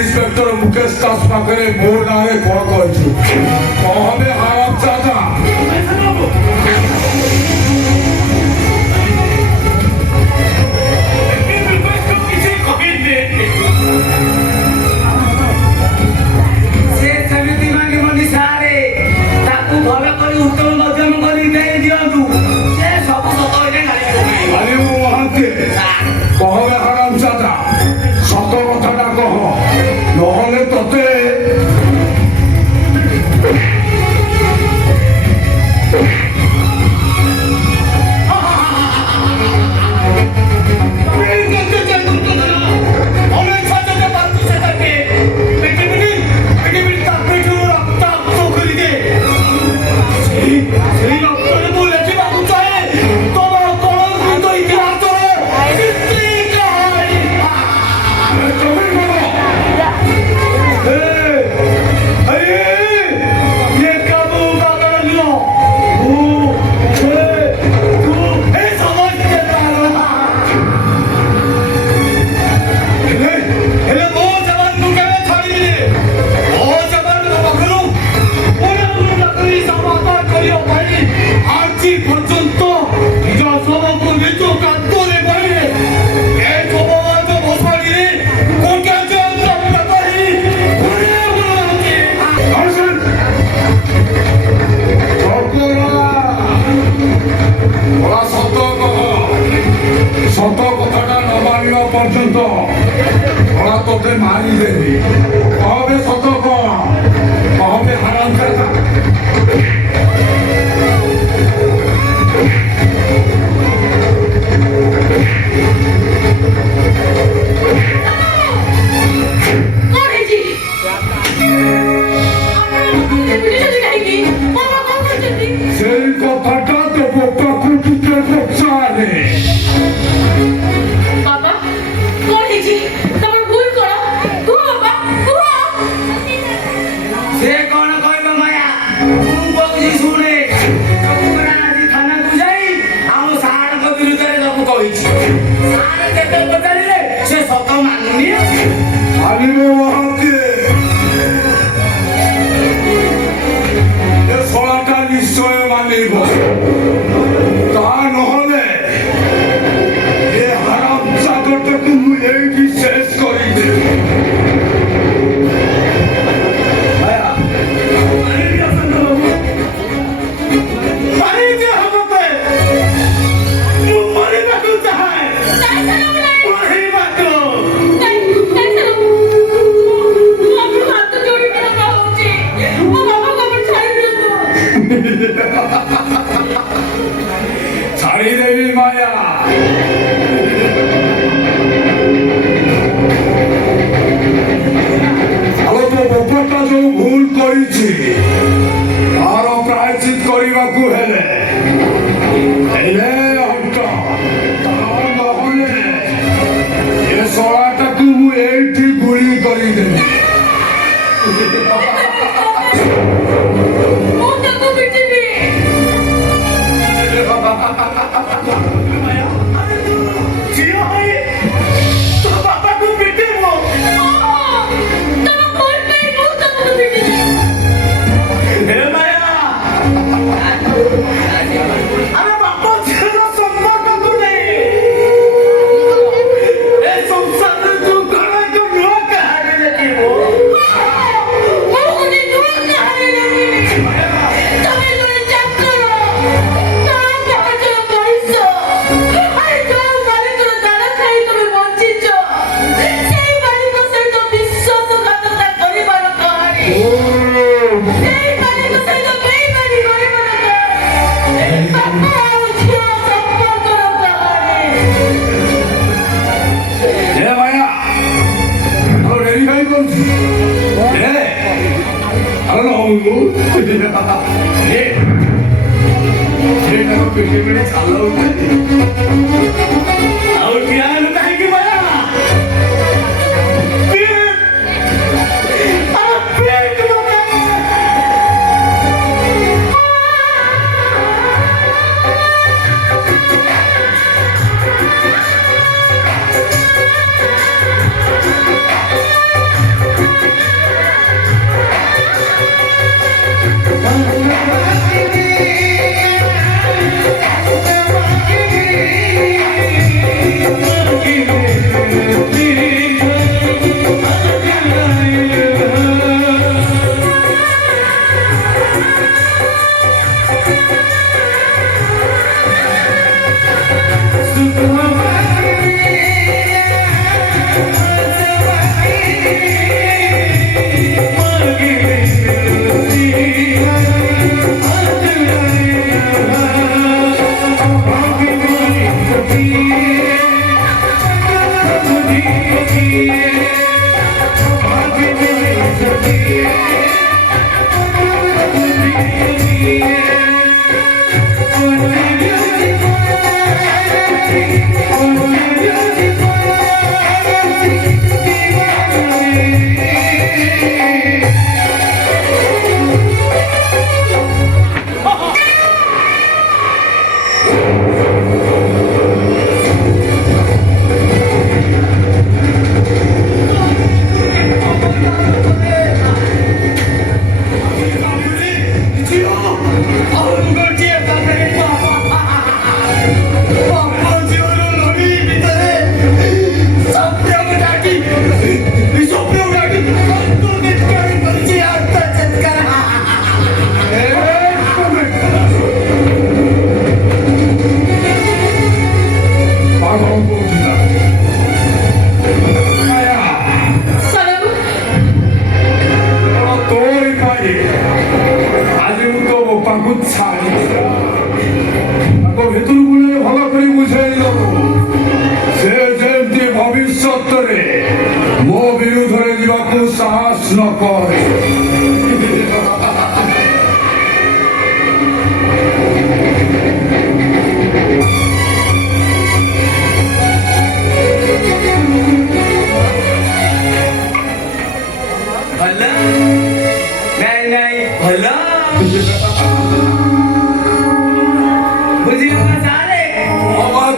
Inspector Mukesh दास पाखे मो ना कौन कहबे हाराम चाचा कहबे हाराम चाचा सत कथा कह नहले तते सत कथा न मानिबा पर्यंत तोते मारिदेवी कहबे सत कहबे हाराम चाचा সেই কথাটা তো বোকা কুটিতে পৌঁছালে নিশ্চয় মানিব তা নহলে এ হারাম চাদরটাকে এইটি শেষ করে দেবে ছাড়ি দেবী মায়া আমি তো বোকাটা ଯୋଉ ভুল କରିଛି ତାର ପ୍ରାୟଶ୍ଚିତ କରିବାକୁ ହେଲେ ହଟ ତା ନହେଲେ ଏ ଶଳାଟାକୁ ମୁଁ ଏଇଠି ଗୁଳି କରିଦେବି କରିବାକୁ ସାହସ ନ କରେ। भला नाही नाही भला